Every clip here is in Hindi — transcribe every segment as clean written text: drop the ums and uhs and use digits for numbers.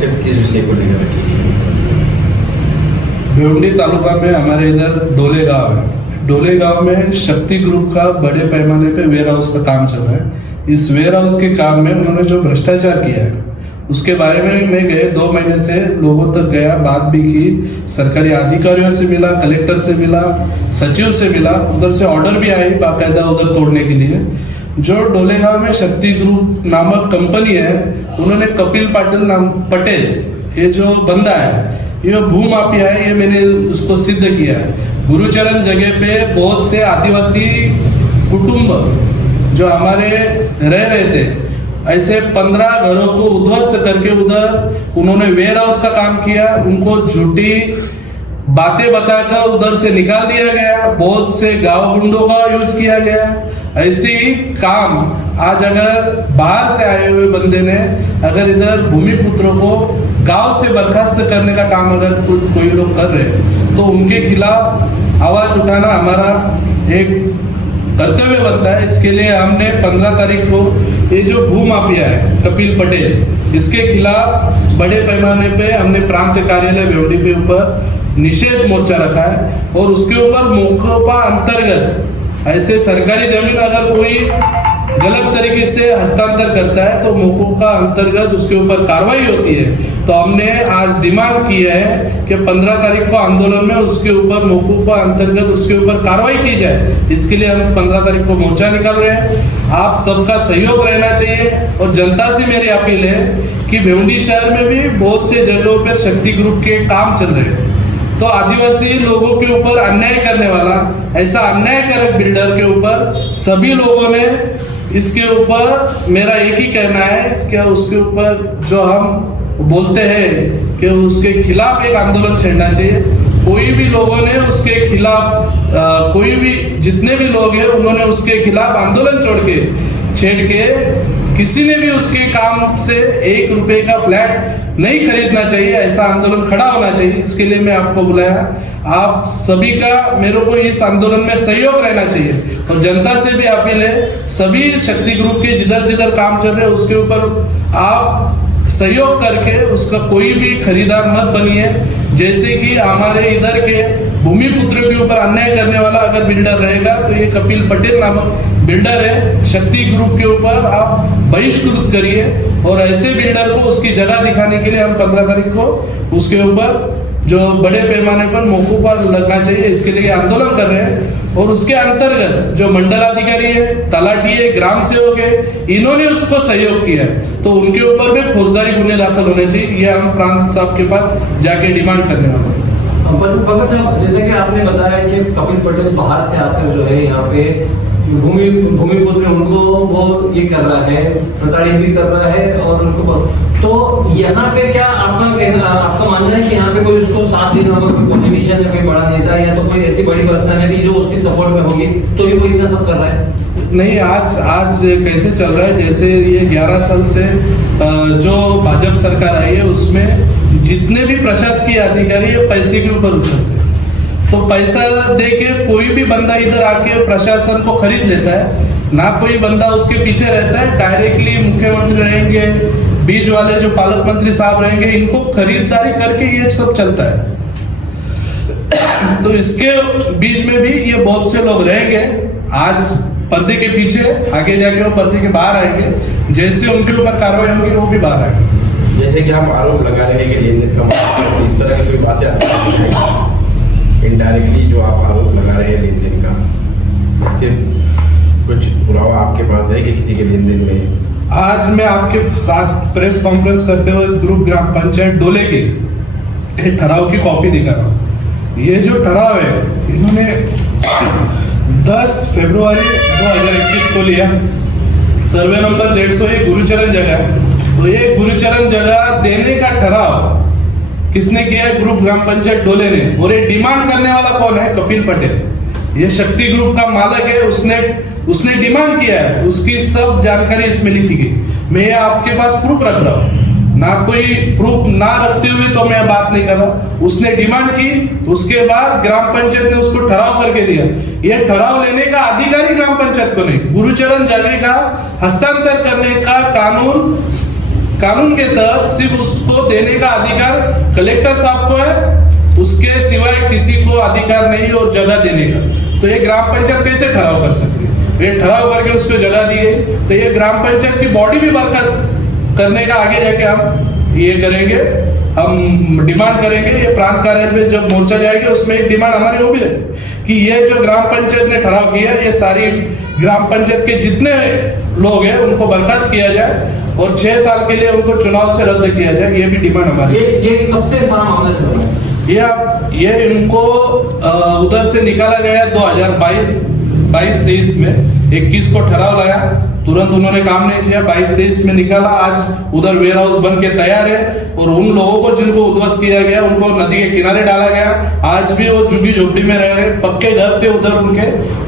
बातचीत किस विषय को लेकर रखी गई? भिवंडी तालुका में हमारे इधर डोले गांव है। डोले गांव में शक्ति ग्रुप का बड़े पैमाने पे वेयर हाउस का काम चल रहा है। इस वेयर हाउस के काम में उन्होंने जो भ्रष्टाचार किया है उसके बारे में मैं गए 2 महीने से लोगों तक गया, बात भी की, सरकारी अधिकारियों से मिला, कलेक्टर से मिला, सचिव से मिला, उधर से ऑर्डर भी आई बाकायदा उधर तोड़ने के लिए। जो डोले गांव में शक्ति ग्रुप नामक कंपनी है, उन्होंने कपिल पटेल ये जो बंदा है ये भूमाफिया है, ये मैंने उसको सिद्ध किया है। गुरुचरण जगह पे बहुत से आदिवासी कुटुंब जो हमारे रह रहे थे, ऐसे 15 घरों को उद्ध्वस्त करके उधर उन्होंने वेयर हाउस का काम किया। उनको झूठी बातें बताकर उधर से निकाल दिया गया। बहुत से गांव गुंडों का यूज किया गया। ऐसे ही काम आज अगर बाहर से आए हुए बंदे ने अगर इधर भूमिपुत्रों को गांव से बर्खास्त करने का काम अगर कोई लोग कर रहे हैं तो उनके खिलाफ आवाज उठाना हमारा एक कर्तव्य बनता है। इसके लिए हमने 15 तारीख को ये जो भूमाफिया है कपिल पटेल, इसके खिलाफ बड़े पैमाने पे हमने प्रांत कार्यालय भिवंडी पे ऊपर निषेध मोर्चा रखा है। और उसके ऊपर मोकोपा अंतर्गत ऐसे सरकारी जमीन अगर कोई गलत तरीके से हस्तांतर करता है तो मोकोपा अंतर्गत उसके ऊपर कार्रवाई होती है। तो हमने आज डिमांड की है कि 15 तारीख को आंदोलन में उसके ऊपर मोकोपा अंतर्गत उसके ऊपर कार्रवाई की जाए। इसके लिए हम 15 तारीख को मोर्चा निकाल रहे हैं। आप सबका सहयोग रहना चाहिए। और जनता से मेरी अपील है कि भिवंडी शहर में भी बहुत से जगहों पर शक्ति ग्रुप के काम चल रहे हैं। तो आदिवासी लोगों के ऊपर अन्याय करने वाला ऐसा अन्यायकारक बिल्डर के ऊपर सभी लोगों ने इसके ऊपर मेरा एक ही कहना है कि उसके ऊपर जो हम बोलते हैं कि उसके खिलाफ एक आंदोलन छेड़ना चाहिए। कोई भी लोगों ने उसके खिलाफ कोई भी जितने भी लोग हैं उन्होंने उसके खिलाफ आंदोलन छेड़ के किसी ने भी उसके काम से 1 रुपए का फ्लैट नहीं खरीदना चाहिए। ऐसा आंदोलन खड़ा होना चाहिए। इसके लिए मैं आपको बुलाया। आप सभी का मेरे को इस आंदोलन में सहयोग रहना चाहिए। और जनता से भी अपील है, सभी शक्ति ग्रुप के जिधर काम चल रहे हैं उसके ऊपर आप सहयोग करके उसका कोई भी खरीदार मत बनिए। जैसे कि हमारे इधर के भूमिपुत्रों के ऊपर अन्याय करने वाला अगर बिल्डर रहेगा तो ये कपिल पटेल नामक बिल्डर है। शक्ति ग्रुप के ऊपर आप बहिष्कृत करिए और ऐसे बिल्डर को उसकी जगह दिखाने के लिए हम 15 तारीख को उसके ऊपर जो बड़े पैमाने पर मोकोपा लगना चाहिए इसके लिए आंदोलन कर रहे हैं। और उसके अंतर्गत जो मंडलाधिकारी है, तलाटी है, ग्राम सेवक है, इन्होंने उसको सहयोग किया है तो उनके ऊपर भी फौजदारी गुन्हे दाखिल होने चाहिए। ये हम प्रांत साहब के पास जाके डिमांड करने वाले हैं। भगत साहब, जैसे कि आपने बताया कि कपिल पटेल बाहर से आकर जो है यहाँ पे भूमिपुत्र उनको वो ये कर रहा है, प्रताड़ित भी कर रहा है और उनको तो यहाँ पे क्या आपका मानना है कि यहाँ पे कोई उसको साथ देना होगा, कोई पॉलिटिशियन है, कोई बड़ा नेता या तो कोई ऐसी बड़ी पर्सनालिटी जो उसकी सपोर्ट में होगी तो ये वो इतना सब कर रहा है? नहीं, आज कैसे चल रहा है, जैसे ये 11 साल से जो भाजपा सरकार आई है उसमें जितने भी प्रशासकीय अधिकारी है पैसे के ऊपर उछलते हैं। तो पैसा दे के कोई भी बंदा इधर आके प्रशासन को खरीद लेता है, ना कोई बंदा उसके पीछे रहता है। डायरेक्टली मुख्यमंत्री रहेंगे, बीच वाले जो पालक मंत्री साहब रहेंगे, इनको खरीदारी करके ये सब चलता है। तो इसके बीच में भी ये बहुत से लोग रहेंगे आज पर्दे के पीछे, आगे जाके वो पर्दे के बाहर आएंगे। जैसे उनके ऊपर कार्रवाई होगी वो भी बाहर आएंगे। जैसे कि हम आरोप लगा रहे हैं कि लेन-देन का मामला, इस तरह की कोई बातें आती इनडायरेक्टली जो आप आरोप लगा रहे हैं लेन-देन का, इसके कुछ पुरावा आपके पास है कि किसी के लेन-देन में? आज मैं आपके साथ प्रेस कॉन्फ्रेंस करते हुए ग्रुप ग्राम पंचायत डोले के एक ठराव की कॉपी दिखा रहा हूँ। ये जो ठराव है इन्होंने 10 फरवरी 2021 को लिया। सर्वे नंबर 150 ये गुरुचरण जगह है। तो ये गुरुचरण जगह देने का ठराव किसने किया है? ग्रुप ग्राम पंचायत डोले ने। और ये डिमांड करने वाला कौन है? कपिल पटेल। ये शक्ति ग्रुप का मालक है, उसने डिमांड किया है, उसकी सब जानकारी इसमें लिखी गई। मैं आपके पास प्रूफ रख रहा हूँ, ना कोई प्रूफ ना रखते हुए तो मैं बात नहीं कर रहा। उसने डिमांड की, उसके बाद ग्राम पंचायत ने उसको ठराव करके दिया। यह ठराव लेने का अधिकारी ग्राम पंचायत को नहीं, गुरुचरण जगह का हस्तांतर करने का कानून कानून के तहत सिर्फ उसको देने का अधिकार कलेक्टर साहब को है, उसके सिवाय किसी को अधिकार नहीं और जगह देने का। तो ये ग्राम पंचायत कैसे ठहराव कर सकती है? ये ठहराव करके उसको जगह दी गई, तो ये ग्राम पंचायत की बॉडी भी बर्खास्त करने का आगे जाके हम ये करेंगे, हम डिमांड करेंगे। ये प्रांत कार्यालय में जब मोर्चा जाएगा उसमें एक डिमांड हमारी वो भी है कि ये जो ग्राम पंचायत ने ठहराव किया, ये सारी ग्राम पंचायत के जितने लोग हैं उनको बर्खास्त किया जाए और 6 साल के लिए उनको चुनाव से रद्द किया जाए। ये भी डिमांड हमारी। ये कब से सारा मामला चल रहा है? ये इनको उधर से निकाला गया 2022-23 में। 21 को ठहराव लाया, तुरंत उन्होंने काम नहीं किया, 22-23 में निकाला। आज उधर वेयर हाउस बन के तैयार है और उन लोगों को जिनको उध्वस्त किया गया उनको नदी के किनारे डाला गया। आज भी वो झुग्गी झोपड़ी में रह रहे, पक्के घर थे उधर उनके,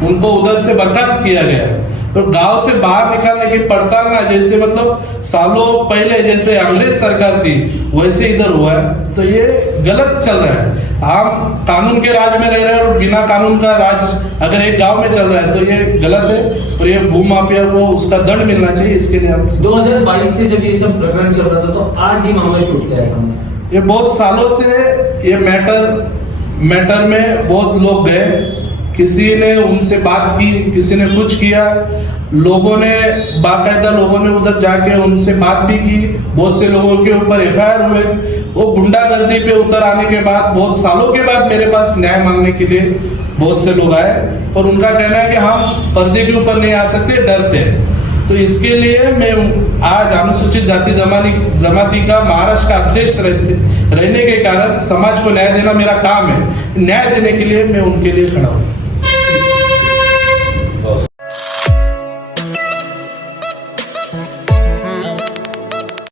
उनको उधर से बर्खास्त किया गया। तो गांव से बाहर निकालने की पड़ताल ना, जैसे मतलब सालों पहले जैसे अंग्रेज सरकार थी वैसे इधर हुआ है। तो ये गलत चल रहा है। हम कानून के राज में रह रहे हैं और बिना कानून का राज अगर एक गांव में चल रहा है तो ये गलत है और ये भूमाफिया को उसका दंड मिलना चाहिए। इसके लिए हम 2022 से जब ये सब प्रकरण चल रहा था तो आज ये मामला क्यों उठ गया सामने? ये बहुत सालों से ये मैटर में बहुत लोग गए, किसी ने उनसे बात की, किसी ने कुछ किया, लोगों ने बाकायदा लोगों ने उधर जाके उनसे बात भी की। बहुत से लोगों के ऊपर एफआईआर हुए। वो गुंडागर्दी पे उतर आने के बाद बहुत सालों के बाद मेरे पास न्याय मांगने के लिए बहुत से लोग आए और उनका कहना है कि हम पर्दे के ऊपर नहीं आ सकते, डरते हैं। तो इसके लिए मैं आज अनुसूचित जाति जमाती का महाराष्ट्र का अध्यक्ष रहने के कारण समाज को न्याय देना मेरा काम है। न्याय देने के लिए मैं उनके लिए खड़ा हूँ।